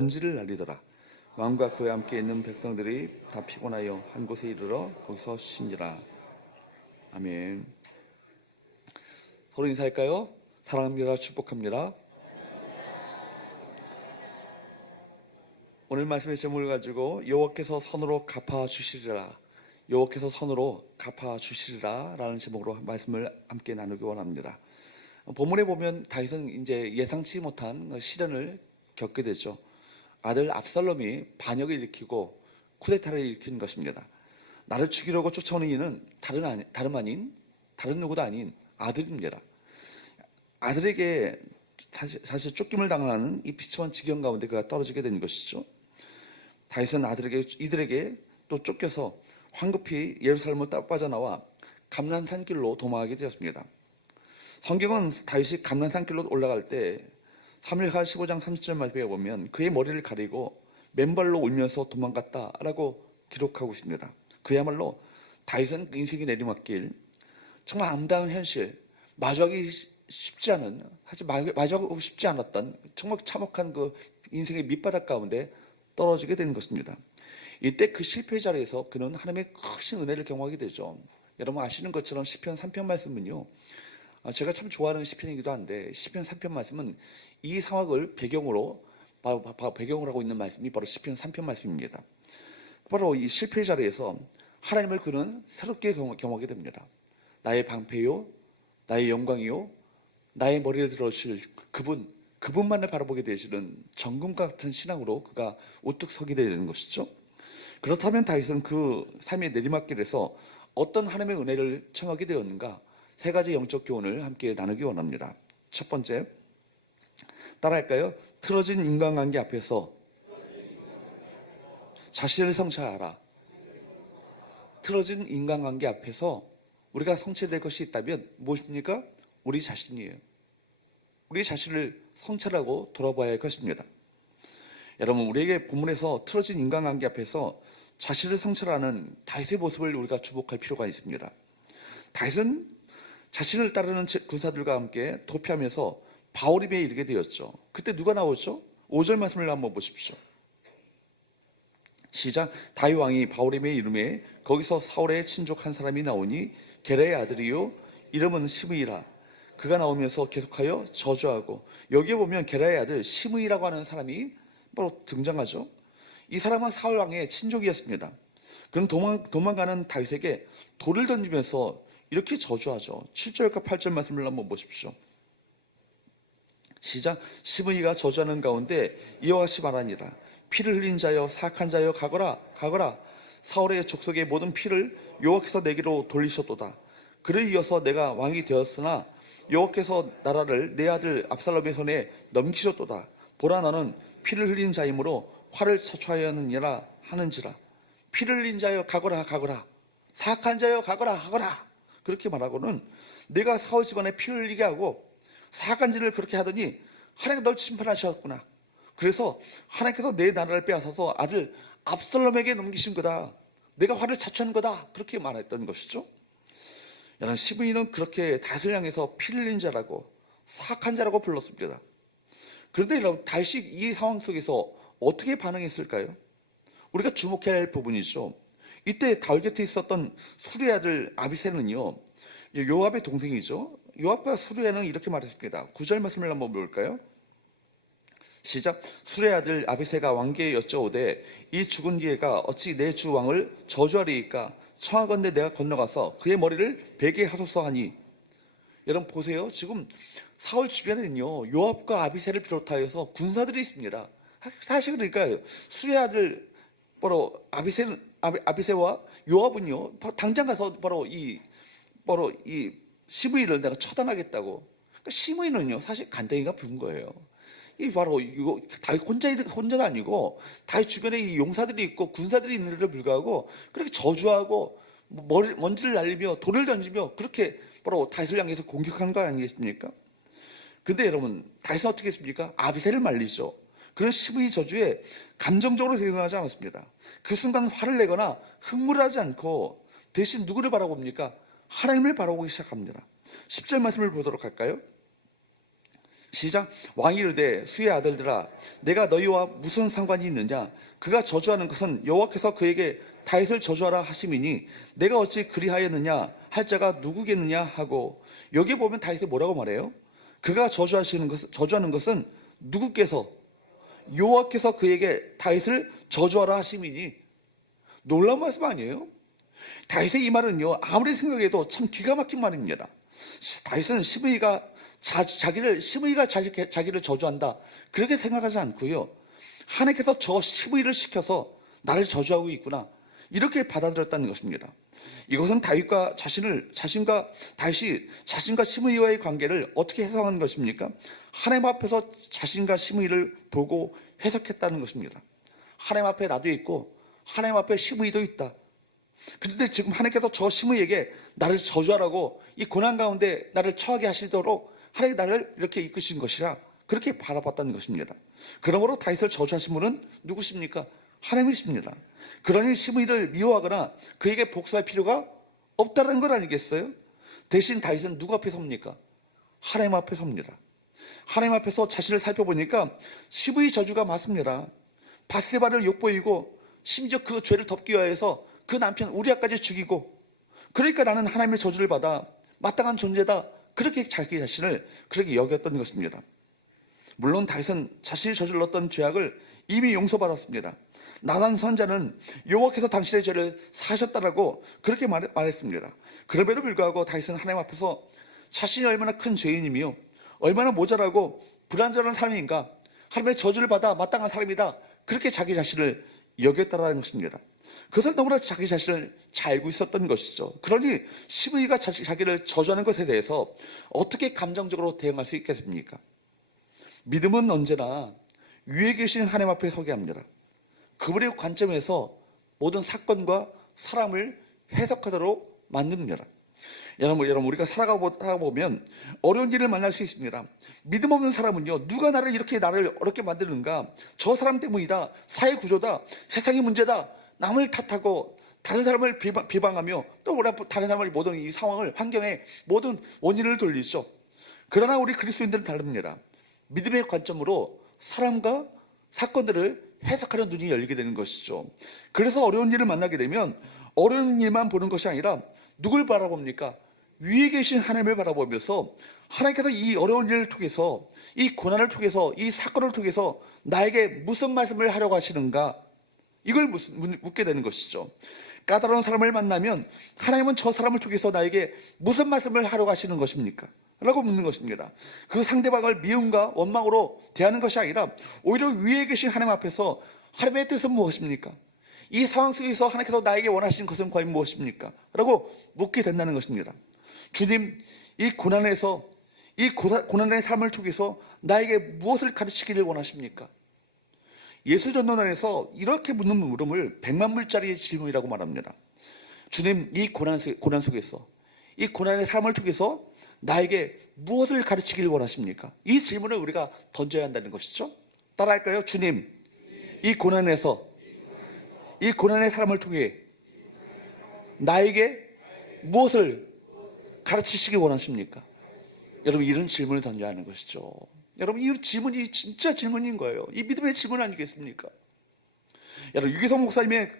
먼지를 날리더라. 왕과 그와 함께 있는 백성들이 다 피곤하여 한 곳에 이르러 거기서 쉬니라. 아멘. 서로 인사할까요? 사랑합니다. 축복합니다. 오늘 말씀의 제목을 가지고 여호와께서 선으로 갚아 주시리라, 여호와께서 선으로 갚아 주시리라 라는 제목으로 말씀을 함께 나누기 원합니다. 본문에 보면 다윗은 이제 예상치 못한 시련을 겪게 되죠. 아들 압살롬이 반역을 일으키고 쿠데타를 일으킨 것입니다. 나를 죽이려고 쫓아오는 이는 다른 누구도 아닌 아들입니다. 아들에게 사실 쫓김을 당하는 이 비참한 지경 가운데 그가 떨어지게 된 것이죠. 다윗은 이들에게 또 쫓겨서 황급히 예루살렘을 빠져나와 감난산 길로 도망하게 되었습니다. 성경은 다윗이 감난산 길로 올라갈 때 사무엘하 15장 30절 말씀에 보면 그의 머리를 가리고 맨발로 울면서 도망갔다라고 기록하고 있습니다. 그야말로 다윗은 인생의 내리막길, 정말 암담한 현실, 마주하기 쉽지 않았던 정말 참혹한 그 인생의 밑바닥 가운데 떨어지게 된 것입니다. 이때 그 실패의 자리에서 그는 하나님의 크신 은혜를 경험하게 되죠. 여러분 아시는 것처럼 시편 3편 말씀은요, 제가 참 좋아하는 시편이기도 한데 시편 3편 말씀은 이 상황을 배경으로 하고 있는 말씀이 바로 시편 3편 말씀입니다. 바로 이 실패의 자리에서 하나님을 그는 새롭게 경험하게 됩니다. 나의 방패요, 나의 영광이요, 나의 머리를 들어주실 그분만을 바라보게 되시는 정금과 같은 신앙으로 그가 우뚝 서게 되는 것이죠. 그렇다면 다윗은 그 삶의 내리막길에서 어떤 하나님의 은혜를 청하게 되었는가? 세 가지 영적 교훈을 함께 나누기 원합니다. 첫 번째, 따라할까요? 틀어진 인간관계 앞에서 자신을 성찰하라. 틀어진 인간관계 앞에서 우리가 성찰될 것이 있다면 무엇입니까? 우리 자신이에요. 우리 자신을 성찰하고 돌아봐야 할 것입니다. 여러분, 우리에게 본문에서 틀어진 인간관계 앞에서 자신을 성찰하는 다윗의 모습을 우리가 주목할 필요가 있습니다. 다윗은 자신을 따르는 군사들과 함께 도피하면서 바오림에 이르게 되었죠. 그때 누가 나오죠? 5절 말씀을 한번 보십시오. 시작. 다윗 왕이 바오림에 이르매 거기서 사울의 친족 한 사람이 나오니 게라의 아들이요 이름은 시므이라. 그가 나오면서 계속하여 저주하고, 여기에 보면 게라의 아들 시므이라고 하는 사람이 바로 등장하죠. 이 사람은 사울 왕의 친족이었습니다. 그는 도망가는 다윗에게 돌을 던지면서 이렇게 저주하죠. 7절과 8절 말씀을 한번 보십시오. 시작. 시므이가 저주하는 가운데 이와 같이 말하니라. 피를 흘린 자여, 사악한 자여, 가거라. 사울의 족속의 모든 피를 여호와께서 내게로 돌리셨도다. 그를 이어서 내가 왕이 되었으나 여호와께서 나라를 내 아들 압살롬의 손에 넘기셨도다. 보라, 너는 피를 흘린 자이므로 화를 자초하였느니라 하는지라. 피를 흘린 자여, 가거라. 사악한 자여, 가거라. 그렇게 말하고는 내가 사울 집안에 피를 흘리게 하고 사악한 짓을 그렇게 하더니 하나님께서 널 심판하셨구나. 그래서 하나님께서 내 나라를 빼앗아서 아들 압살롬에게 넘기신 거다. 내가 화를 자초한 거다. 그렇게 말했던 것이죠. 여러분, 시므이는 그렇게 다윗을 향해서 피를 흘린 자라고, 사악한 자라고 불렀습니다. 그런데 여러분, 다윗이 이 상황 속에서 어떻게 반응했을까요? 우리가 주목해야 할 부분이죠. 이때 다윗 곁에 있었던 수리의 아들 아비새는요, 요압의 동생이죠. 요압과 수리아는 이렇게 말했습니다. 9절 말씀을 한번 볼까요? 시작. 수리의 아들 아비새가 왕께 여쭤오되 이 죽은 기회가 어찌 내 주 왕을 저주하리이까? 청하건대 내가 건너가서 그의 머리를 베게 하소서 하니. 여러분 보세요. 지금 사울 주변에는요, 요압과 아비새를 비롯하여서 군사들이 있습니다. 사실 그러니까 수리의 아들 바로 아비새와 요압은요, 당장 가서 바로 이 시므이를 내가 처단하겠다고. 그러니까 시므이는요, 사실 간땡이가 부른 거예요. 이 바로 이거 다윗 혼자도 아니고 다윗 주변에 이 용사들이 있고 군사들이 있는데도 불구하고 그렇게 저주하고 먼지를 날리며 돌을 던지며 그렇게 바로 다윗을 향해서 공격한 거 아니겠습니까? 근데 여러분, 다윗은 어떻게 했습니까? 아비새를 말리죠. 그런 시므이 저주에 감정적으로 대응하지 않았습니다. 그 순간 화를 내거나 흥분하지 않고 대신 누구를 바라봅니까? 하나님을 바라보기 시작합니다. 10절 말씀을 보도록 할까요? 시작. 왕이 이르되 수의 아들들아 내가 너희와 무슨 상관이 있느냐? 그가 저주하는 것은 여호와께서 그에게 다윗을 저주하라 하심이니 내가 어찌 그리하였느냐 할 자가 누구겠느냐 하고, 여기 보면 다윗이 뭐라고 말해요? 그가 저주하는 것은 누구께서? 여호와께서 그에게 다윗을 저주하라 하심이니. 놀라운 말씀 아니에요? 다윗의 이 말은요, 아무리 생각해도 참 기가 막힌 말입니다. 다윗은 시므이가 자기를 저주한다 그렇게 생각하지 않고요, 하나님께서 저 시므이를 시켜서 나를 저주하고 있구나 이렇게 받아들였다는 것입니다. 이것은 다윗이 자신과 시므이와의 관계를 어떻게 해석하는 것입니까? 하나님 앞에서 자신과 시므이를 보고 해석했다는 것입니다. 하나님 앞에 나도 있고 하나님 앞에 시므이도 있다. 그런데 지금 하나님께서 저 시므이에게 나를 저주하라고 이 고난 가운데 나를 처하게 하시도록 하나님이 나를 이렇게 이끄신 것이라 그렇게 바라봤다는 것입니다. 그러므로 다윗을 저주하신 분은 누구십니까? 하나님이십니다. 그러니 시므이를 미워하거나 그에게 복수할 필요가 없다는 것 아니겠어요? 대신 다윗은 누구 앞에 섭니까? 하나님 앞에 섭니다. 하나님 앞에서 자신을 살펴보니까 시므이 저주가 맞습니다. 바세바를 욕보이고 심지어 그 죄를 덮기 위해서 그 남편 우리아까지 죽이고, 그러니까 나는 하나님의 저주를 받아 마땅한 존재다 그렇게 자기 자신을 그렇게 여겼던 것입니다. 물론 다윗은 자신이 저질렀던 죄악을 이미 용서받았습니다. 나단 선자는 여호와께서 당신의 죄를 사하셨다라고 그렇게 말했습니다. 그럼에도 불구하고 다윗은 하나님 앞에서 자신이 얼마나 큰 죄인이며 얼마나 모자라고 불완전한 사람인가, 하나님의 저주를 받아 마땅한 사람이다 그렇게 자기 자신을 여겼다라는 것입니다. 그것을 너무나 자기 자신을 잘 알고 있었던 것이죠. 그러니 시므이가 자기를 저주하는 것에 대해서 어떻게 감정적으로 대응할 수 있겠습니까? 믿음은 언제나 위에 계신 하나님 앞에 서게 합니다. 그분의 관점에서 모든 사건과 사람을 해석하도록 만듭니다. 여러분, 우리가 살아가 보면 어려운 일을 만날 수 있습니다. 믿음 없는 사람은요, 누가 나를 어렵게 만드는가? 저 사람 때문이다. 사회 구조다. 세상의 문제다. 남을 탓하고 다른 사람을 비방하며 또 다른 사람의 모든 이 상황을, 환경에 모든 원인을 돌리죠. 그러나 우리 그리스도인들은 다릅니다. 믿음의 관점으로 사람과 사건들을 해석하는 눈이 열리게 되는 것이죠. 그래서 어려운 일을 만나게 되면 어려운 일만 보는 것이 아니라 누굴 바라봅니까? 위에 계신 하나님을 바라보면서 하나님께서 이 어려운 일을 통해서, 이 고난을 통해서, 이 사건을 통해서 나에게 무슨 말씀을 하려고 하시는가, 이걸 묻게 되는 것이죠. 까다로운 사람을 만나면 하나님은 저 사람을 통해서 나에게 무슨 말씀을 하려고 하시는 것입니까? 라고 묻는 것입니다. 그 상대방을 미움과 원망으로 대하는 것이 아니라 오히려 위에 계신 하나님 앞에서 하나님의 뜻은 무엇입니까? 이 상황 속에서 하나님께서 나에게 원하시는 것은 과연 무엇입니까? 라고 묻게 된다는 것입니다. 주님, 이 고난에서, 이 고난의 삶을 통해서 나에게 무엇을 가르치기를 원하십니까? 예수 전도단에서 이렇게 묻는 물음을 100만 불짜리 질문이라고 말합니다. 주님, 이 고난 속에서, 이 고난의 삶을 통해서 나에게 무엇을 가르치기를 원하십니까? 이 질문을 우리가 던져야 한다는 것이죠. 따라할까요? 주님, 이 고난에서, 이 고난의 삶을 통해 나에게 무엇을 가르치시길 원하십니까? 여러분, 이런 질문을 던져야 하는 것이죠. 여러분, 이 질문이 진짜 질문인 거예요. 이 믿음의 질문 아니겠습니까? 여러분, 유기성 목사님의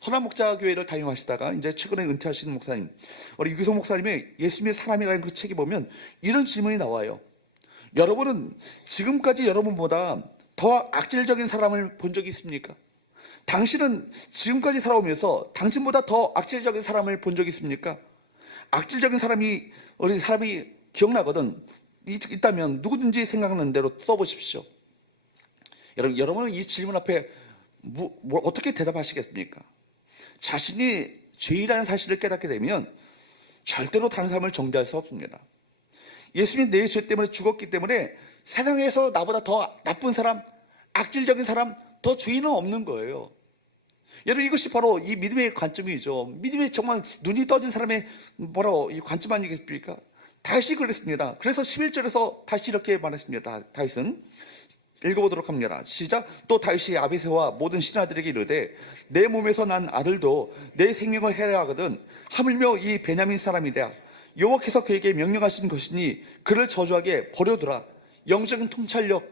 선한목자교회를 담임하시다가 이제 최근에 은퇴하신 목사님, 우리 유기성 목사님의 예수님의 사람이라는 그 책에 보면 이런 질문이 나와요. 여러분은 지금까지 여러분보다 더 악질적인 사람을 본 적이 있습니까? 당신은 지금까지 살아오면서 당신보다 더 악질적인 사람을 본 적이 있습니까? 악질적인 사람이 기억나거든. 있다면 누구든지 생각나는 대로 써보십시오. 여러분은 이 질문 앞에 어떻게 대답하시겠습니까? 자신이 죄인이라는 사실을 깨닫게 되면 절대로 다른 사람을 정죄할 수 없습니다. 예수님이 내 죄 때문에 죽었기 때문에 세상에서 나보다 더 나쁜 사람, 악질적인 사람, 더 죄인은 없는 거예요. 여러분, 이것이 바로 이 믿음의 관점이죠. 믿음의 정말 눈이 떠진 사람의 이 관점 아니겠습니까? 다윗이 그랬습니다. 그래서 11절에서 다시 이렇게 말했습니다. 다윗은 읽어보도록 합니다. 시작. 또 다윗이 아비새와 모든 신하들에게 이르되 내 몸에서 난 아들도 내 생명을 해하거든 하물며 이 베냐민 사람이라 여호와께서 그에게 명령하신 것이니 그를 저주하게 버려두라. 영적인 통찰력,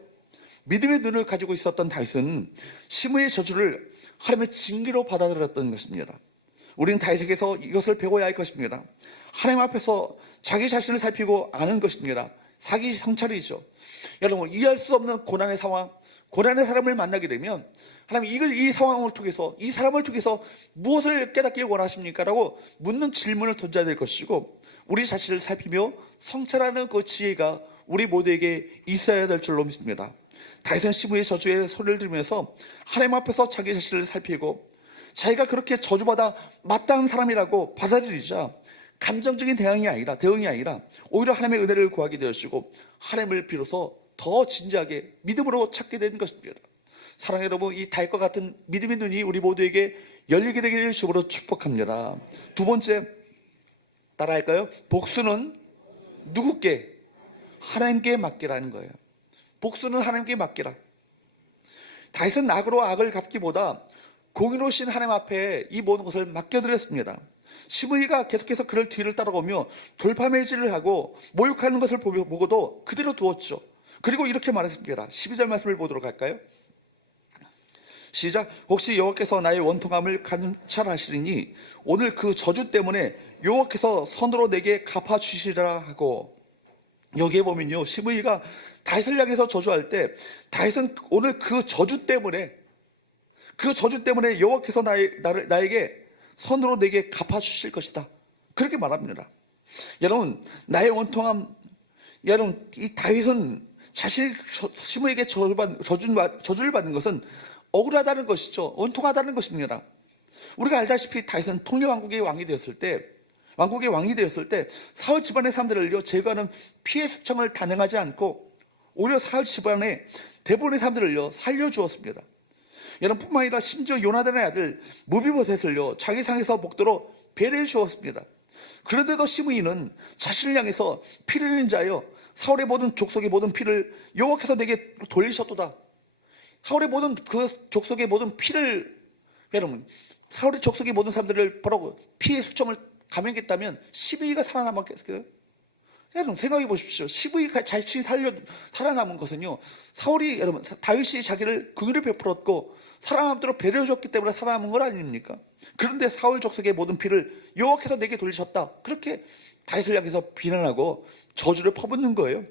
믿음의 눈을 가지고 있었던 다윗은 시므의 저주를 하나님의 징계로 받아들였던 것입니다. 우리는 다윗에게서 이것을 배워야 할 것입니다. 하나님 앞에서 자기 자신을 살피고 아는 것입니다. 사기 성찰이죠. 여러분, 이해할 수 없는 고난의 상황, 고난의 사람을 만나게 되면 하나님 이 상황을 통해서, 이 사람을 통해서 무엇을 깨닫길 원하십니까? 라고 묻는 질문을 던져야 될 것이고, 우리 자신을 살피며 성찰하는 그 지혜가 우리 모두에게 있어야 될 줄로 믿습니다. 다윗은 시므의 저주에 소리를 들으면서 하나님 앞에서 자기 자신을 살피고 자기가 그렇게 저주받아 마땅한 사람이라고 받아들이자 감정적인 대응이 아니라 오히려 하나님의 은혜를 구하게 되었고 하나님을 비로소 더 진지하게 믿음으로 찾게 된 것입니다. 사랑하는 여러분, 이 다윗과 같은 믿음의 눈이 우리 모두에게 열리게 되기를 주로 축복합니다. 두 번째, 따라할까요? 복수는 누구께? 하나님께 맡기라는 거예요. 복수는 하나님께 맡기라. 다윗은 악으로 악을 갚기보다 공의로우신 하나님 앞에 이 모든 것을 맡겨드렸습니다. 시므이가 계속해서 그를 뒤를 따라오며 돌파매질을 하고 모욕하는 것을 보고도 그대로 두었죠. 그리고 이렇게 말했습니다. 12절 말씀을 보도록 할까요? 시작. 혹시 여호와께서 나의 원통함을 감찰하시리니 오늘 그 저주 때문에 여호와께서 선으로 내게 갚아주시리라 하고, 여기에 보면요, 시므이가 다윗을 향해서 저주할 때 다윗은 오늘 그 저주 때문에 여호와께서 나에게 선으로 내게 갚아주실 것이다, 그렇게 말합니다. 여러분, 나의 원통함, 여러분, 이 다윗은 자신이 시므에게 저주를 받는 것은 억울하다는 것이죠. 원통하다는 것입니다. 우리가 알다시피 다윗은 통일왕국의 왕이 되었을 때 사울 집안의 사람들을요 제거하는 피해 숙청을 단행하지 않고 오히려 사울 집안의 대부분의 사람들을요 살려주었습니다. 여러분, 뿐만 아니라 심지어 요나단의 아들 무비보셋을요 자기 상에서 복도로 배려해 주었습니다. 그런데도 시므이는 자신을 향해서 피를 흘린 자여 사울의 모든 족속의 모든 피를 여호와께서 내게 돌리셨도다. 사울의 모든 그 족속의 모든 피를, 여러분, 사울의 족속의 모든 사람들을 보라고 피의 숙청을 감행했다면 시므이가 살아남았겠어요? 여러분, 생각해 보십시오. 시므이가 자신이 살아남은 것은요, 여러분, 다윗이 자기를 긍휼을 베풀었고 살아남도록 배려해줬기 때문에 살아남은 것 아닙니까? 그런데 사울 족속의 모든 피를 여호와께서 내게 돌리셨다, 그렇게 다윗을 향해서 비난하고 저주를 퍼붓는 거예요.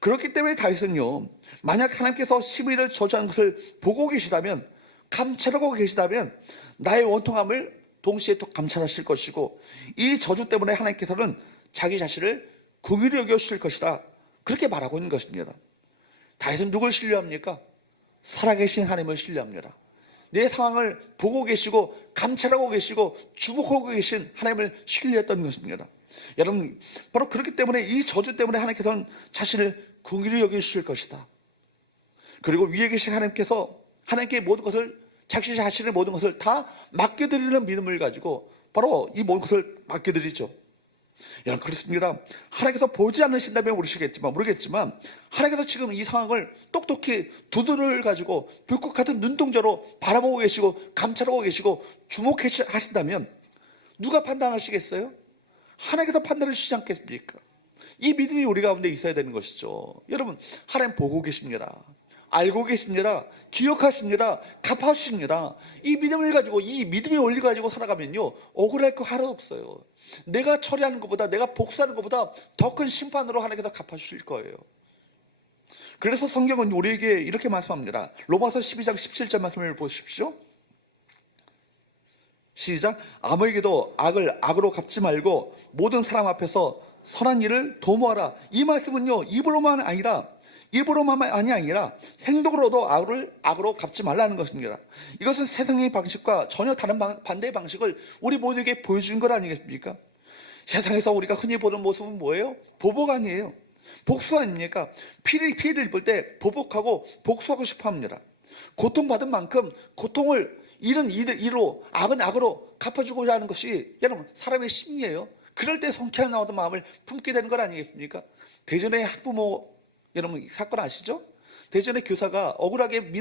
그렇기 때문에 다윗은요, 만약 하나님께서 시므이를 저주하는 것을 보고 계시다면, 감찰하고 계시다면 나의 원통함을 동시에 또 감찰하실 것이고, 이 저주 때문에 하나님께서는 자기 자신을 긍휼히 여겨주실 것이다, 그렇게 말하고 있는 것입니다. 다윗은 누굴 신뢰합니까? 살아계신 하나님을 신뢰합니다. 내 상황을 보고 계시고 감찰하고 계시고 주목하고 계신 하나님을 신뢰했던 것입니다. 여러분, 바로 그렇기 때문에 이 저주 때문에 하나님께서는 자신을 긍휼히 여겨주실 것이다. 그리고 위에 계신 하나님께서 하나님께 모든 것을, 자기 자신의 모든 것을 다 맡겨드리는 믿음을 가지고 바로 이 모든 것을 맡겨드리죠. 여러분, 그렇습니다. 하나님께서 보지 않으신다면 모르겠지만 하나님께서 지금 이 상황을 똑똑히 두 눈을 가지고 불꽃 같은 눈동자로 바라보고 계시고 감찰하고 계시고 주목하신다면 누가 판단하시겠어요? 하나님께서 판단해 주시지 않겠습니까? 이 믿음이 우리 가운데 있어야 되는 것이죠. 여러분, 하나님 보고 계십니다. 알고 계십니다. 기억하십니다. 갚아주십니다. 이 믿음을 가지고, 이 믿음의 원리 가지고 살아가면요, 억울할 거 하나도 없어요. 내가 처리하는 것보다, 내가 복수하는 것보다 더 큰 심판으로 하나님께서 갚아주실 거예요. 그래서 성경은 우리에게 이렇게 말씀합니다. 로마서 12장 17절 말씀을 보십시오. 시작. 아무에게도 악을 악으로 갚지 말고 모든 사람 앞에서 선한 일을 도모하라. 이 말씀은요, 입으로만 아니라 행동으로도 악을 악으로 갚지 말라는 것입니다. 이것은 세상의 방식과 전혀 다른 반대의 방식을 우리 모두에게 보여준 것 아니겠습니까? 세상에서 우리가 흔히 보는 모습은 뭐예요? 보복 아니에요. 복수 아닙니까? 피해를 입을 때 보복하고 복수하고 싶어 합니다. 고통받은 만큼 고통을 일은 이로, 악은 악으로 갚아주고자 하는 것이 여러분 사람의 심리예요. 그럴 때 성쾌한 마음을 품게 되는 것 아니겠습니까? 대전의 학부모 여러분 사건 아시죠? 대전의 교사가 억울하게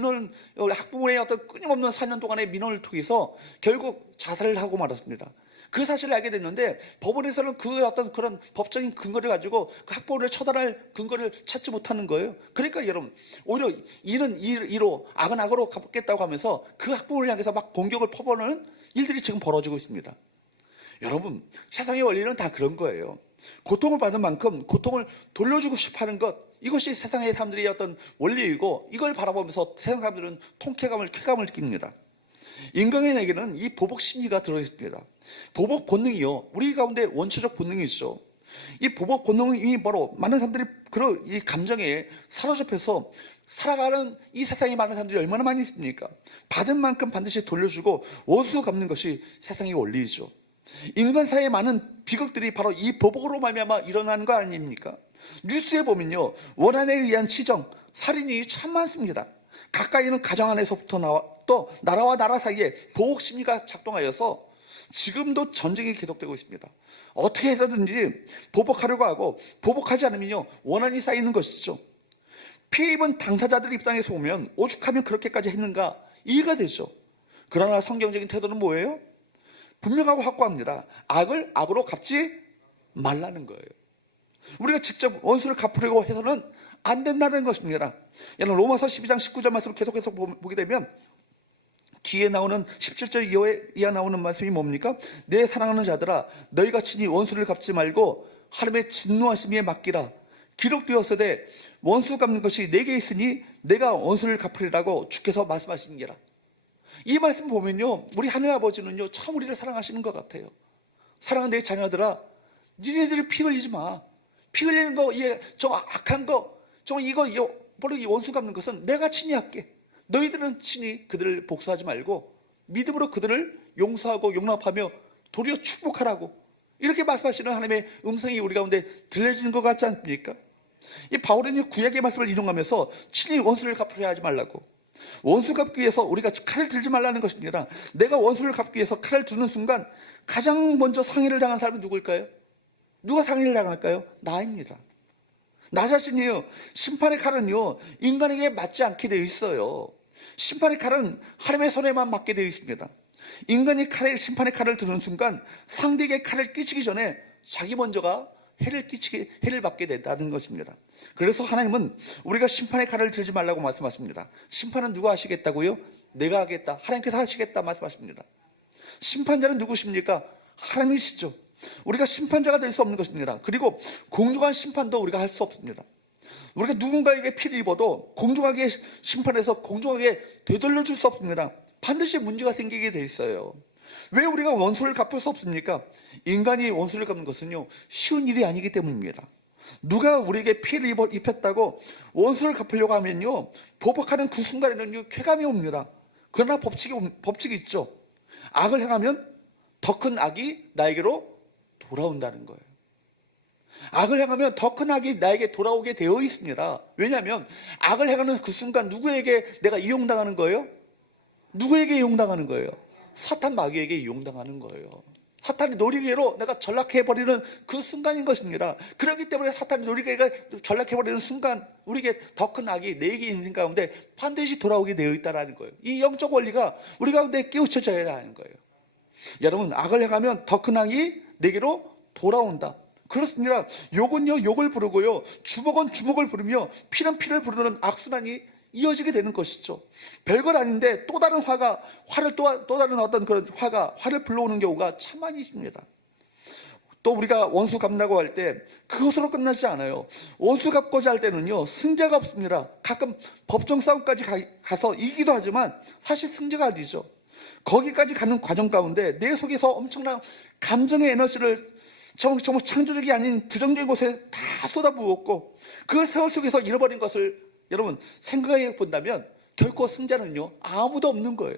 학부모의 어떤 끊임없는 4년 동안의 민원을 통해서 결국 자살을 하고 말았습니다. 그 사실을 알게 됐는데 법원에서는 그 어떤 그런 법적인 근거를 가지고 그 학부모를 처단할 근거를 찾지 못하는 거예요. 그러니까 여러분, 오히려 이는 이로 악은 악으로 갚겠다고 하면서 그 학부모를 향해서 막 공격을 퍼부는 일들이 지금 벌어지고 있습니다. 여러분, 세상의 원리는 다 그런 거예요. 고통을 받은 만큼 고통을 돌려주고 싶어하는 것, 이것이 세상의 사람들의 어떤 원리이고, 이걸 바라보면서 세상 사람들은 통쾌감을, 쾌감을 느낍니다. 인간에게는 이 보복 심리가 들어있습니다. 보복 본능이요, 우리 가운데 원초적 본능이 있죠. 이 보복 본능이 바로 많은 사람들이 그런 이 감정에 사로잡혀서 살아가는 이 세상에 많은 사람들이 얼마나 많이 있습니까? 받은 만큼 반드시 돌려주고 원수 갚는 것이 세상의 원리이죠. 인간 사이에 많은 비극들이 바로 이 보복으로 말미암아 일어나는 거 아닙니까? 뉴스에 보면요, 원한에 의한 치정, 살인이 참 많습니다. 가까이는 가정 안에서부터 나와 또 나라와 나라 사이에 보복 심리가 작동하여서 지금도 전쟁이 계속되고 있습니다. 어떻게 해서든지 보복하려고 하고, 보복하지 않으면요 원한이 쌓이는 것이죠. 피해 입은 당사자들 입장에서 보면 오죽하면 그렇게까지 했는가 이해가 되죠. 그러나 성경적인 태도는 뭐예요? 분명하고 확고합니다. 악을 악으로 갚지 말라는 거예요. 우리가 직접 원수를 갚으려고 해서는 안 된다는 것입니다. 여러분, 로마서 12장 19절 말씀을 계속해서 보게 되면 뒤에 나오는 17절 이하 나오는 말씀이 뭡니까? 내 사랑하는 자들아, 너희가 친히 원수를 갚지 말고 하나님의 진노하심에 맡기라. 기록되었으되 원수 갚는 것이 내게 있으니 내가 원수를 갚으리라고 주께서 말씀하시니라. 이 말씀 보면요, 우리 하늘 아버지는요 참 우리를 사랑하시는 것 같아요. 사랑하는 내 자녀들아, 니네들이 피 흘리지 마. 피 흘리는 거, 저 악한 거, 바로 이 원수 갚는 것은 내가 친히 할게. 너희들은 친히 그들을 복수하지 말고 믿음으로 그들을 용서하고 용납하며 도리어 축복하라고, 이렇게 말씀하시는 하나님의 음성이 우리 가운데 들려지는 것 같지 않습니까? 이 바울은 구약의 말씀을 인용하면서 친히 원수를 갚으려 하지 말라고, 원수 갚기 위해서 우리가 칼을 들지 말라는 것입니다. 내가 원수를 갚기 위해서 칼을 드는 순간 가장 먼저 상해를 당한 사람은 누구일까요? 누가 상해를 당할까요? 나입니다. 나 자신이에요. 심판의 칼은요 인간에게 맞지 않게 되어 있어요. 심판의 칼은 하나님의 손에만 맞게 되어 있습니다. 인간이 심판의 칼을 드는 순간 상대에게 칼을 끼치기 전에 자기 먼저가 해를 받게 된다는 것입니다. 그래서 하나님은 우리가 심판의 칼을 들지 말라고 말씀하십니다. 심판은 누가 하시겠다고요? 내가 하겠다, 하나님께서 하시겠다 말씀하십니다. 심판자는 누구십니까? 하나님이시죠. 우리가 심판자가 될 수 없는 것입니다. 그리고 공정한 심판도 우리가 할 수 없습니다. 우리가 누군가에게 피를 입어도 공정하게 심판해서 공정하게 되돌려 줄 수 없습니다. 반드시 문제가 생기게 돼 있어요. 왜 우리가 원수를 갚을 수 없습니까? 인간이 원수를 갚는 것은요 쉬운 일이 아니기 때문입니다. 누가 우리에게 피해를 입혔다고 원수를 갚으려고 하면요 보복하는 그 순간에는 쾌감이 옵니다. 그러나 법칙이 있죠. 악을 행하면 더 큰 악이 나에게로 돌아온다는 거예요. 악을 행하면 더 큰 악이 나에게 돌아오게 되어 있습니다. 왜냐하면 악을 행하는 그 순간 누구에게 내가 이용당하는 거예요? 누구에게 이용당하는 거예요? 사탄 마귀에게 이용당하는 거예요. 사탄이 놀이개로 내가 전락해버리는 그 순간인 것입니다. 그렇기 때문에 사탄이 놀이개가 전락해버리는 순간 우리에게 더 큰 악이 내게 있는 가운데 반드시 돌아오게 되어 있다는 거예요. 이 영적 원리가 우리 가운데 깨우쳐져야 하는 거예요. 여러분, 악을 행하면 더 큰 악이 내게로 돌아온다. 그렇습니다. 욕은요 욕을 부르고요, 주먹은 주먹을 부르며 피는 피를 부르는 악순환이 이어지게 되는 것이죠. 별것 아닌데 또 다른 또 다른 어떤 그런 화를 불러오는 경우가 참 많이 있습니다. 또 우리가 원수 갚는다고 할 때 그것으로 끝나지 않아요. 원수 갚고자 할 때는요 승자가 없습니다. 가끔 법정 싸움까지 가서 이기도 하지만 사실 승자가 아니죠. 거기까지 가는 과정 가운데 내 속에서 엄청난 감정의 에너지를 정말 창조적이 아닌 부정적인 곳에 다 쏟아부었고, 그 세월 속에서 잃어버린 것을 여러분 생각해 본다면 결코 승자는요 아무도 없는 거예요.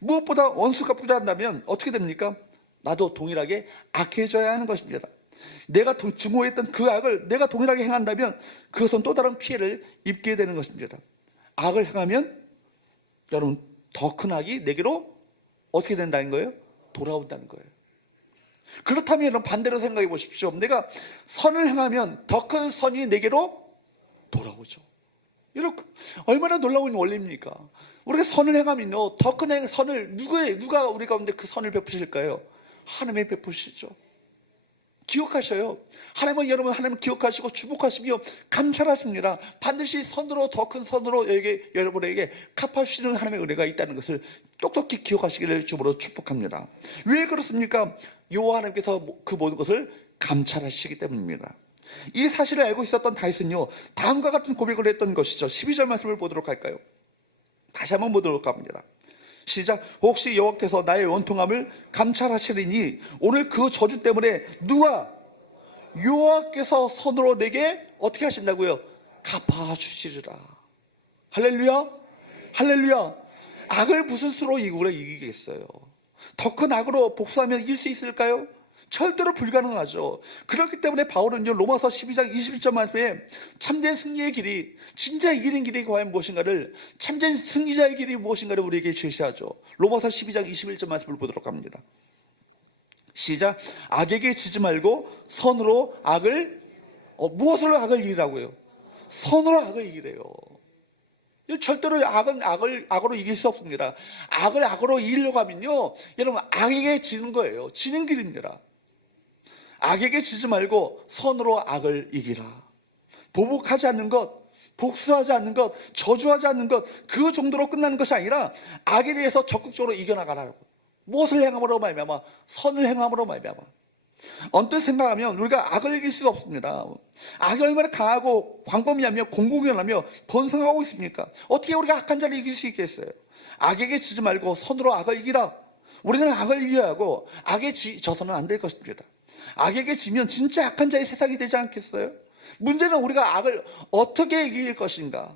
무엇보다 원수 갚고자 한다면 어떻게 됩니까? 나도 동일하게 악해져야 하는 것입니다. 내가 증오했던 그 악을 내가 동일하게 행한다면 그것은 또 다른 피해를 입게 되는 것입니다. 악을 행하면 여러분 더 큰 악이 내게로 어떻게 된다는 거예요? 돌아온다는 거예요. 그렇다면 여러분 반대로 생각해 보십시오. 내가 선을 행하면 더 큰 선이 내게로 돌아오죠. 이렇게 얼마나 놀라운 원리입니까? 우리가 선을 행하면요 더 큰 선을 누가 우리 가운데 그 선을 베푸실까요? 하나님이 베푸시죠. 기억하셔요. 하나님은 기억하시고 주목하시며 감찰하십니다. 반드시 선으로, 더 큰 선으로 여러분에게 갚아주시는 하나님의 은혜가 있다는 것을 똑똑히 기억하시기를 주으로 축복합니다. 왜 그렇습니까? 여호와 하나님께서 그 모든 것을 감찰하시기 때문입니다. 이 사실을 알고 있었던 다윗은요, 다음과 같은 고백을 했던 것이죠. 12절 말씀을 보도록 할까요? 다시 한번 보도록 합니다. 시작. 혹시 여호와께서 나의 원통함을 감찰하시리니 오늘 그 저주 때문에 누가? 여호와께서 손으로 내게 어떻게 하신다고요? 갚아주시리라. 할렐루야. 할렐루야. 악을 무슨 수로 우리가 이기겠어요? 더 큰 악으로 복수하면 이길 수 있을까요? 절대로 불가능하죠. 그렇기 때문에 바울은요, 로마서 12장 21절 말씀에 참된 승리의 길이, 진짜 이기는 길이 과연 무엇인가를, 참된 승리자의 길이 무엇인가를 우리에게 제시하죠. 로마서 12장 21절 말씀을 보도록 합니다. 시작. 악에게 지지 말고 선으로 악을, 무엇으로 악을 이기라고요? 선으로 악을 이기래요. 절대로 악은 악으로 이길 수 없습니다. 악을 악으로 이기려고 하면요, 여러분, 악에게 지는 거예요. 지는 길입니다. 악에게 지지 말고 선으로 악을 이기라. 보복하지 않는 것, 복수하지 않는 것, 저주하지 않는 것, 그 정도로 끝나는 것이 아니라 악에 대해서 적극적으로 이겨나가라고. 무엇을 행함으로 말미암아? 선을 행함으로 말미암아. 언뜻 생각하면 우리가 악을 이길 수가 없습니다. 악이 얼마나 강하고 광범위하며 공공연하며 번성하고 있습니까? 어떻게 우리가 악한 자를 이길 수 있겠어요? 악에게 지지 말고 선으로 악을 이기라. 우리는 악을 이겨야 하고 악에 져서는 안 될 것입니다. 악에게 지면 진짜 악한 자의 세상이 되지 않겠어요? 문제는 우리가 악을 어떻게 이길 것인가?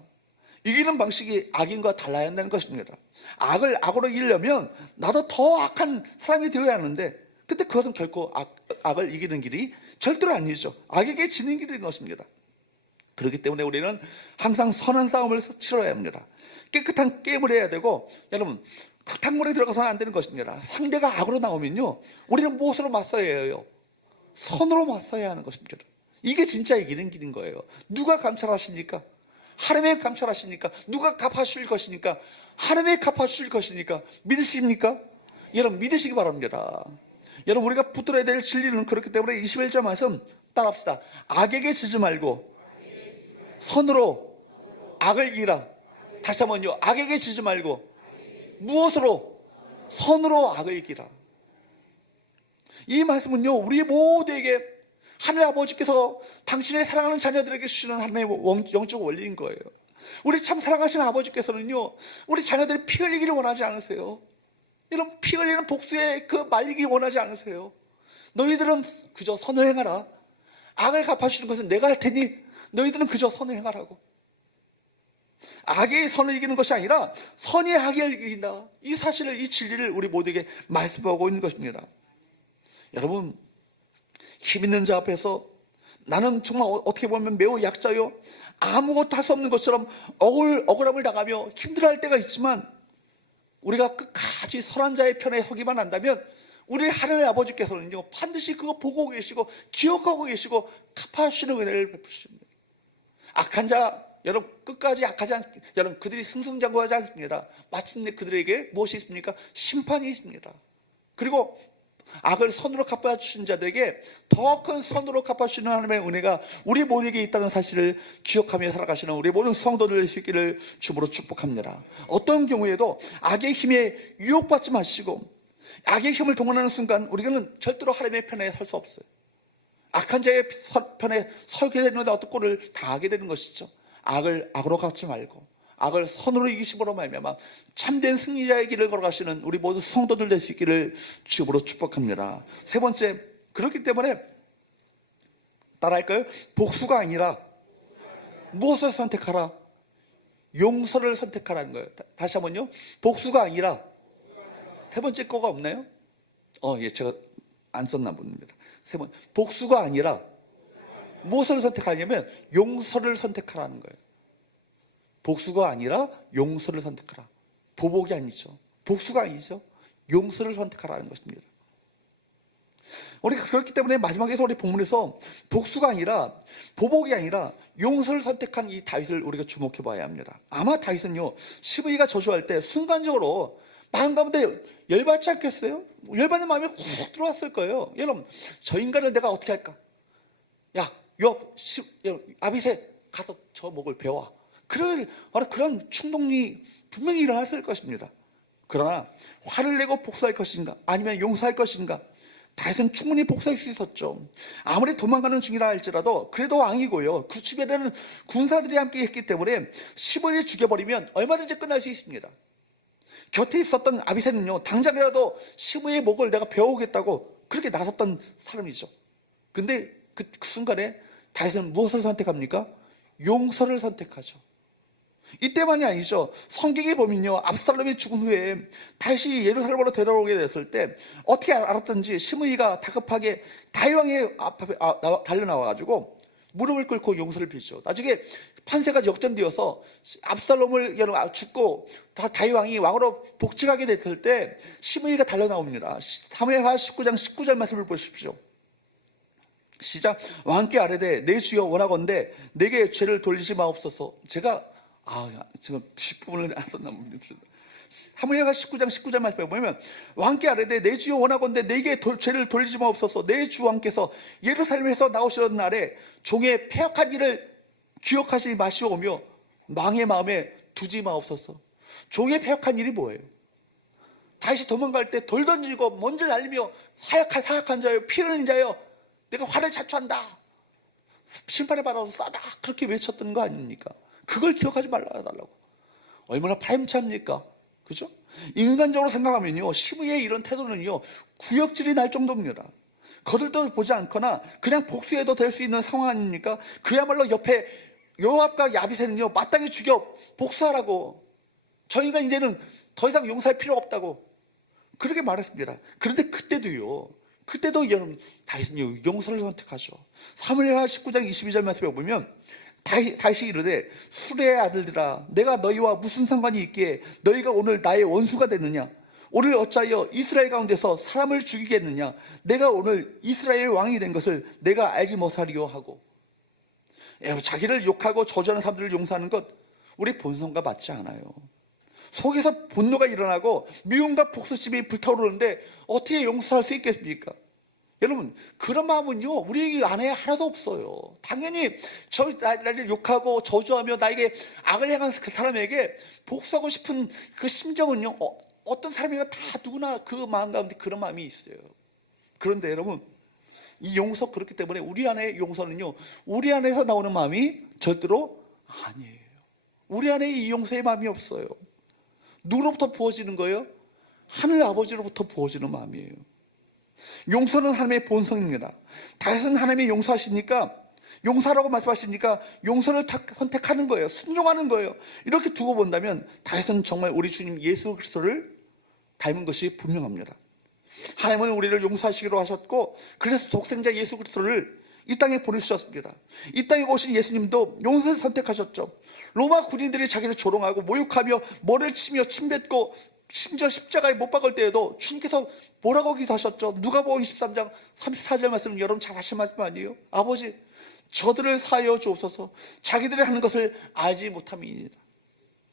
이기는 방식이 악인과 달라야 한다는 것입니다. 악을 악으로 이기려면 나도 더 악한 사람이 되어야 하는데, 근데 그것은 결코 악을 이기는 길이 절대로 아니죠. 악에게 지는 길인 것입니다. 그렇기 때문에 우리는 항상 선한 싸움을 치러야 합니다. 깨끗한 게임을 해야 되고, 여러분, 흙탕물에 들어가서는 안 되는 것입니다. 상대가 악으로 나오면요, 우리는 무엇으로 맞서야 해요? 선으로 맞서야 하는 것입니다. 이게 진짜 이기는 길인 거예요. 누가 감찰하십니까? 하나님이 감찰하시니까. 누가 갚아주실 것이니까? 하나님이 갚아주실 것이니까. 믿으십니까? 여러분, 믿으시기 바랍니다. 여러분, 우리가 붙들어야 될 진리는 그렇기 때문에 21절 말씀 따라합시다. 악에게 지지 말고 선으로 악을 이기라. 다시 한번요. 악에게 지지 말고 무엇으로? 선으로 악을 이기라. 이 말씀은요, 우리 모두에게 하늘 아버지께서 당신의 사랑하는 자녀들에게 주시는 하나님의 영적 원리인 거예요. 우리 참 사랑하시는 아버지께서는요, 우리 자녀들이 피 흘리기를 원하지 않으세요. 이런 피 흘리는 복수에 그 말리기 원하지 않으세요. 너희들은 그저 선을 행하라. 악을 갚아주시는 것은 내가 할 테니 너희들은 그저 선을 행하라고. 악의 선을 이기는 것이 아니라 선이 악을 이긴다. 이 사실을, 이 진리를 우리 모두에게 말씀하고 있는 것입니다. 여러분, 힘 있는 자 앞에서 나는 정말 어떻게 보면 매우 약자요, 아무것도 할 수 없는 것처럼 억울함을 당하며 힘들어할 때가 있지만, 우리가 끝까지 선한 자의 편에 서기만 한다면 우리 하나님 아버지께서는요, 반드시 그거 보고 계시고 기억하고 계시고 갚아주시는 은혜를 베푸십니다. 악한 자, 여러분, 끝까지 악하지 않습니다. 여러분, 그들이 승승장구하지 않습니다. 마침내 그들에게 무엇이 있습니까? 심판이 있습니다. 그리고 악을 선으로 갚아주신 자들에게 더 큰 선으로 갚아주시는 하나님의 은혜가 우리 모두에게 있다는 사실을 기억하며 살아가시는 우리 모든 성도들 되시기를 주으로 축복합니다. 어떤 경우에도 악의 힘에 유혹받지 마시고, 악의 힘을 동원하는 순간 우리는 절대로 하나님의 편에 설 수 없어요. 악한 자의 편에 서게 되는데 어떤 꼴을 당하게 되는 것이죠. 악을 악으로 갚지 말고 악을 선으로 이기심으로 말미암아 참된 승리자의 길을 걸어가시는 우리 모두 성도들 될 수 있기를 주으로 축복합니다. 세 번째, 그렇기 때문에 따라할까요? 복수가 아니라 무엇을 선택하라? 용서를 선택하라는 거예요. 다시 한번요. 복수가 아니라, 세 번째 거가 없나요? 예, 제가 안 썼나 봅니다. 세 번, 복수가 아니라 무엇을 선택하냐면 용서를 선택하라는 거예요. 복수가 아니라 용서를 선택하라. 보복이 아니죠. 복수가 아니죠. 용서를 선택하라는 것입니다. 우리가 그렇기 때문에 마지막에서 우리 본문에서 복수가 아니라, 보복이 아니라 용서를 선택한 이 다윗을 우리가 주목해 봐야 합니다. 아마 다윗은요, 시므이가 저주할 때 순간적으로 마음 가운데 열받지 않겠어요? 열받는 마음이 훅 들어왔을 거예요. 여러분, 저 인간을 내가 어떻게 할까? 야, 아비새 가서 저 목을 베어. 그런 충동이 분명히 일어났을 것입니다. 그러나 화를 내고 복수할 것인가 아니면 용서할 것인가, 다윗은 충분히 복수할 수 있었죠. 아무리 도망가는 중이라 할지라도 그래도 왕이고요, 그 주변에는 군사들이 함께 했기 때문에 시므이를 죽여버리면 얼마든지 끝날 수 있습니다. 곁에 있었던 아비새는요, 당장이라도 시므이의 목을 내가 베어오겠다고 그렇게 나섰던 사람이죠. 근데 그 순간에 다윗은 무엇을 선택합니까? 용서를 선택하죠. 이때만이 아니죠. 성경에 보면요, 압살롬이 죽은 후에 다시 예루살렘으로 데려오게 됐을 때 어떻게 알았던지 시므이가 다급하게 다윗 왕의 앞에 달려나와가지고 무릎을 꿇고 용서를 빌죠. 나중에 판세가 역전되어서 압살롬을 죽고 다윗 왕이 왕으로 복직하게 됐을 때 시므이가 달려나옵니다. 사무엘하 19장 19절 말씀을 보십시오. 시작. 왕께 아뢰되 내 주여 원하건대 내게 죄를 돌리지 마옵소서. 제가 지금 뒷부분을 안 썼나 봅니다. 사무엘하 19장 19절 말씀에 보면 왕께 아뢰되 내 주여 원하건대 내게 죄를 돌리지 마옵소서. 내 주 왕께서 예루살렘에서 나오시던 날에 종의 패역한 일을 기억하지 마시오며 망의 마음에 두지 마옵소서. 종의 패역한 일이 뭐예요? 다시 도망갈 때 돌 던지고 먼지를 날리며 사악한 자여, 피 흘리는 자여, 내가 화를 자초한다, 심판을 받아서 싸다, 그렇게 외쳤던 거 아닙니까? 그걸 기억하지 말라고. 얼마나 파렴치합니까? 그죠? 인간적으로 생각하면요, 시므이의 이런 태도는요, 구역질이 날 정도입니다. 거들떠 보지 않거나 그냥 복수해도 될 수 있는 상황 아닙니까? 그야말로 옆에 요압과 야비새는요, 마땅히 죽여 복수하라고, 저희가 이제는 더 이상 용서할 필요가 없다고 그렇게 말했습니다. 그런데 그때도 여러분 다윗은 용서를 선택하죠. 사무엘하 19장 22절 말씀에 보면 다윗이 이르되 수레의 아들들아, 내가 너희와 무슨 상관이 있기에 너희가 오늘 나의 원수가 됐느냐? 오늘 어찌하여 이스라엘 가운데서 사람을 죽이겠느냐? 내가 오늘 이스라엘 왕이 된 것을 내가 알지 못하리요 하고, 자기를 욕하고 저주하는 사람들을 용서하는 것, 우리 본성과 맞지 않아요. 속에서 분노가 일어나고 미움과 복수심이 불타오르는데 어떻게 용서할 수 있겠습니까? 여러분, 그런 마음은요, 우리 안에 하나도 없어요. 당연히 나를 욕하고 저주하며 나에게 악을 행한 그 사람에게 복수하고 싶은 그 심정은요, 어떤 사람이나 다 누구나 그 마음 가운데 그런 마음이 있어요. 그런데 여러분, 이 용서, 그렇기 때문에 우리 안에 용서는요, 우리 안에서 나오는 마음이 절대로 아니에요. 우리 안에 이 용서의 마음이 없어요. 누구로부터 부어지는 거예요? 하늘 아버지로부터 부어지는 마음이에요. 용서는 하나님의 본성입니다. 다윗은 하나님이 용서하시니까, 용서라고 말씀하시니까 용서를 선택하는 거예요. 순종하는 거예요. 이렇게 두고 본다면 다윗은 정말 우리 주님 예수 그리스도를 닮은 것이 분명합니다. 하나님은 우리를 용서하시기로 하셨고, 그래서 독생자 예수 그리스도를 이 땅에 보내주셨습니다. 이 땅에 오신 예수님도 용서를 선택하셨죠. 로마 군인들이 자기를 조롱하고 모욕하며 머리를 치며 침뱉고 심지어 십자가에 못 박을 때에도 주님께서 뭐라고 기도하셨죠? 누가복음 23장 34절 말씀, 여러분 잘 아시는 말씀 아니에요? 아버지, 저들을 사하여 주옵소서, 자기들이 하는 것을 알지 못함이니이다.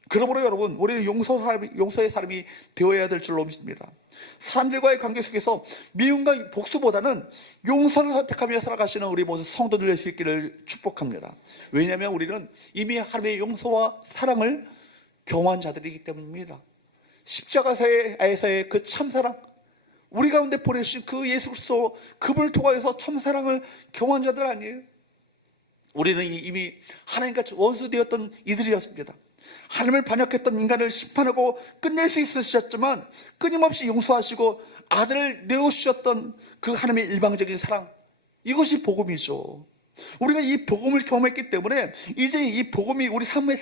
그러므로 여러분, 우리는 용서의 사람이 되어야 될 줄로 믿습니다. 사람들과의 관계 속에서 미움과 복수보다는 용서를 선택하며 살아가시는 우리 모든 성도들 될 수 있기를 축복합니다. 왜냐하면 우리는 이미 하나님의 용서와 사랑을 경험한 자들이기 때문입니다. 십자가에서의 그 참사랑, 우리 가운데 보내주신 그 예수 그리스도, 그분을 통하여서 참사랑을 경험한 자들 아니에요? 우리는 이미 하나님과 원수 되었던 이들이었습니다. 하나님을 반역했던 인간을 심판하고 끝낼 수 있으셨지만 끊임없이 용서하시고 아들을 내어주셨던 그 하나님의 일방적인 사랑, 이것이 복음이죠. 우리가 이 복음을 경험했기 때문에 이제 이 복음이 우리 삶의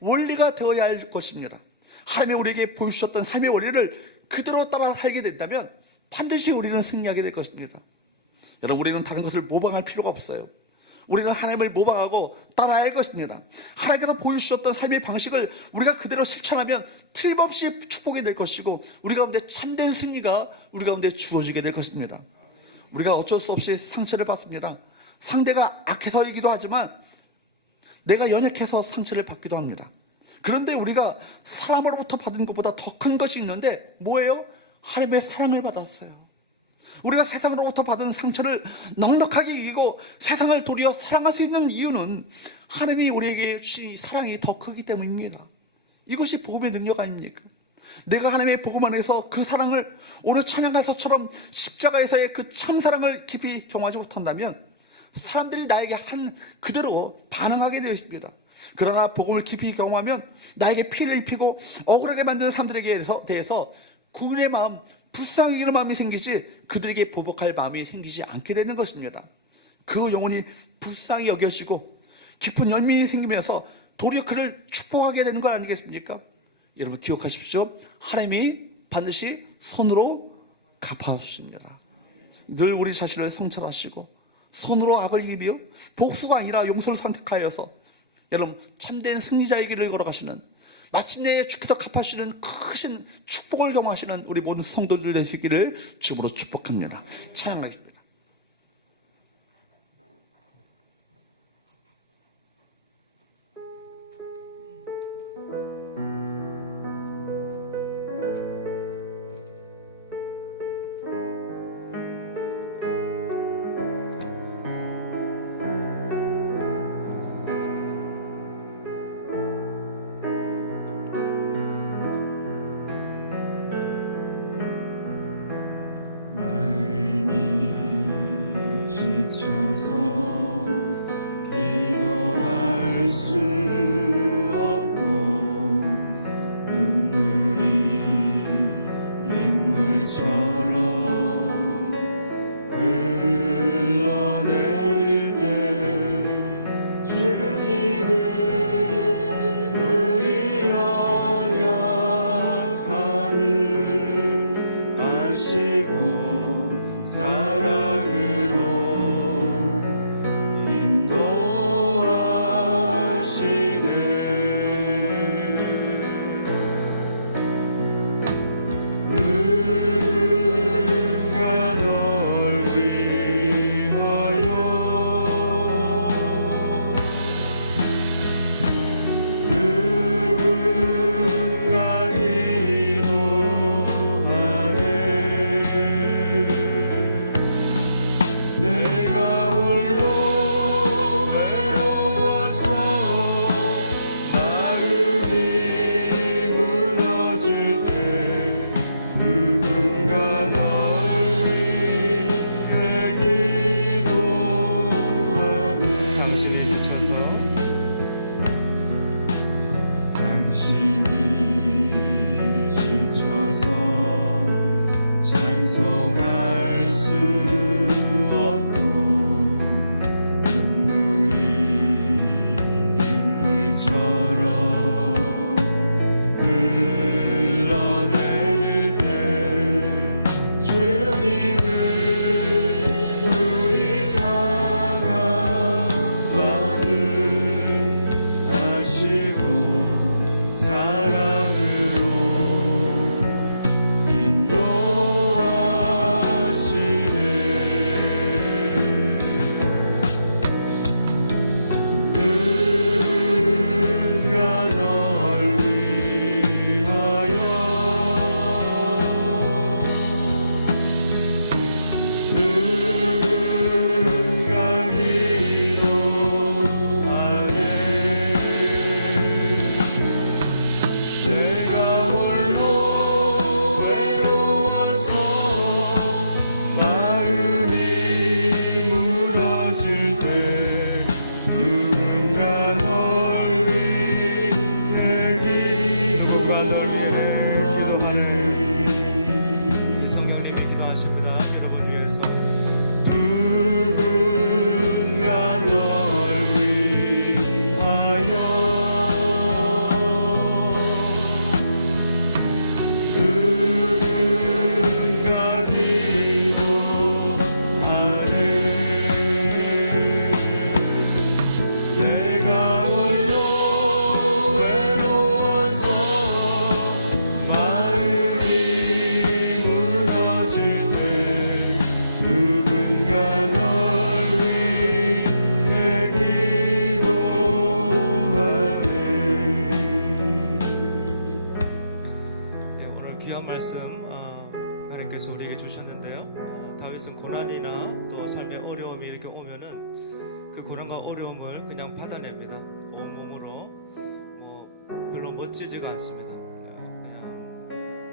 원리가 되어야 할 것입니다. 하나님이 우리에게 보여주셨던 삶의 원리를 그대로 따라 살게 된다면 반드시 우리는 승리하게 될 것입니다. 여러분, 우리는 다른 것을 모방할 필요가 없어요. 우리는 하나님을 모방하고 따라야 할 것입니다. 하나님께서 보여주셨던 삶의 방식을 우리가 그대로 실천하면 틀림없이 축복이 될 것이고, 우리 가운데 참된 승리가 우리 가운데 주어지게 될 것입니다. 우리가 어쩔 수 없이 상처를 받습니다. 상대가 악해서이기도 하지만 내가 연약해서 상처를 받기도 합니다. 그런데 우리가 사람으로부터 받은 것보다 더 큰 것이 있는데 뭐예요? 하나님의 사랑을 받았어요. 우리가 세상으로부터 받은 상처를 넉넉하게 이기고 세상을 도리어 사랑할 수 있는 이유는 하나님이 우리에게 주신 사랑이 더 크기 때문입니다. 이것이 복음의 능력 아닙니까? 내가 하나님의 복음 안에서 그 사랑을 오늘 찬양가서처럼 십자가에서의 그 참사랑을 깊이 경험하지 못한다면 사람들이 나에게 한 그대로 반응하게 되어 있습니다. 그러나 복음을 깊이 경험하면 나에게 피를 입히고 억울하게 만드는 사람들에게 대해서 국민의 마음, 불쌍히 여기는 마음이 생기지 그들에게 보복할 마음이 생기지 않게 되는 것입니다. 그 영혼이 불쌍히 여겨지고 깊은 연민이 생기면서 도리어 그를 축복하게 되는 것 아니겠습니까? 여러분 기억하십시오. 하나님이 반드시 손으로 갚아주십니다. 늘 우리 자신을 성찰하시고 손으로 악을 이기며 복수가 아니라 용서를 선택하여서 여러분 참된 승리자의 길을 걸어가시는 마침내 주께서 갚아주시는 크신 축복을 경험하시는 우리 모든 성도들 되시기를 주으로 축복합니다. 찬양하겠습니다. 당신이 지쳐서 찬송할 수 없고 물처럼 흘러내릴 때 주님은 우리 널 위해 기도하네. 우리 성령님이 기도하십니다. 여러분 위해서. 누군가 널 위하여 누군가 기도하네. 내가 홀로 외로워서 마음이 무너질 때 놀라운 말씀 하나님께서 우리에게 주셨는데요. 다윗은 고난이나 또 삶의 어려움이 이렇게 오면은 그 고난과 어려움을 그냥 받아냅니다. 온 몸으로. 뭐 별로 멋지지가 않습니다.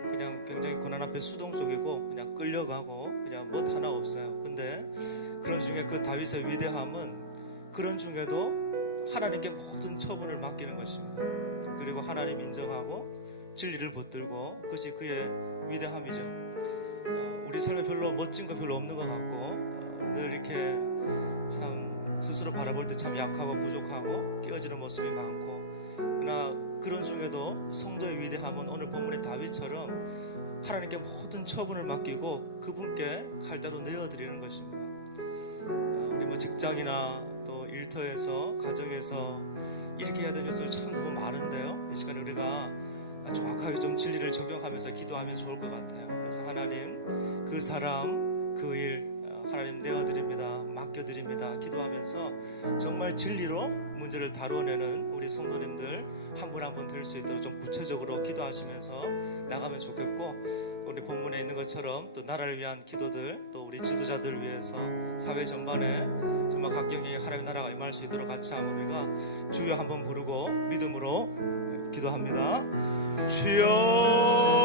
그냥 굉장히 고난 앞에 수동적이고 그냥 끌려가고 그냥 멋 하나 없어요. 근데 그런 중에 그 다윗의 위대함은 그런 중에도 하나님께 모든 처분을 맡기는 것입니다. 그리고 하나님 인정하고 진리를 붙들고 그것이 그의 위대함이죠. 우리 삶에 별로 멋진 거 별로 없는 것 같고 늘 이렇게 참 스스로 바라볼 때 참 약하고 부족하고 깨어지는 모습이 많고, 그러나 그런 중에도 성도의 위대함은 오늘 본문의 다윗처럼 하나님께 모든 처분을 맡기고 그분께 칼자루 내어드리는 것입니다. 우리 뭐 직장이나 또 일터에서 가정에서 이렇게 해야 되는 요소들 참 너무 많은데요. 이 시간에 우리가 정확하게 좀 진리를 적용하면서 기도하면 좋을 것 같아요. 그래서 하나님, 그 사람, 그 일 하나님 내어드립니다, 맡겨드립니다 기도하면서 정말 진리로 문제를 다뤄내는 우리 성도님들 한 분 한 분 될 수 있도록 좀 구체적으로 기도하시면서 나가면 좋겠고, 우리 본문에 있는 것처럼 또 나라를 위한 기도들, 또 우리 지도자들 위해서 사회 전반에 정말 각경의 하나님의 나라가 임할 수 있도록 같이 한번 우리가 주여 한번 부르고 믿음으로 기도합니다. 주여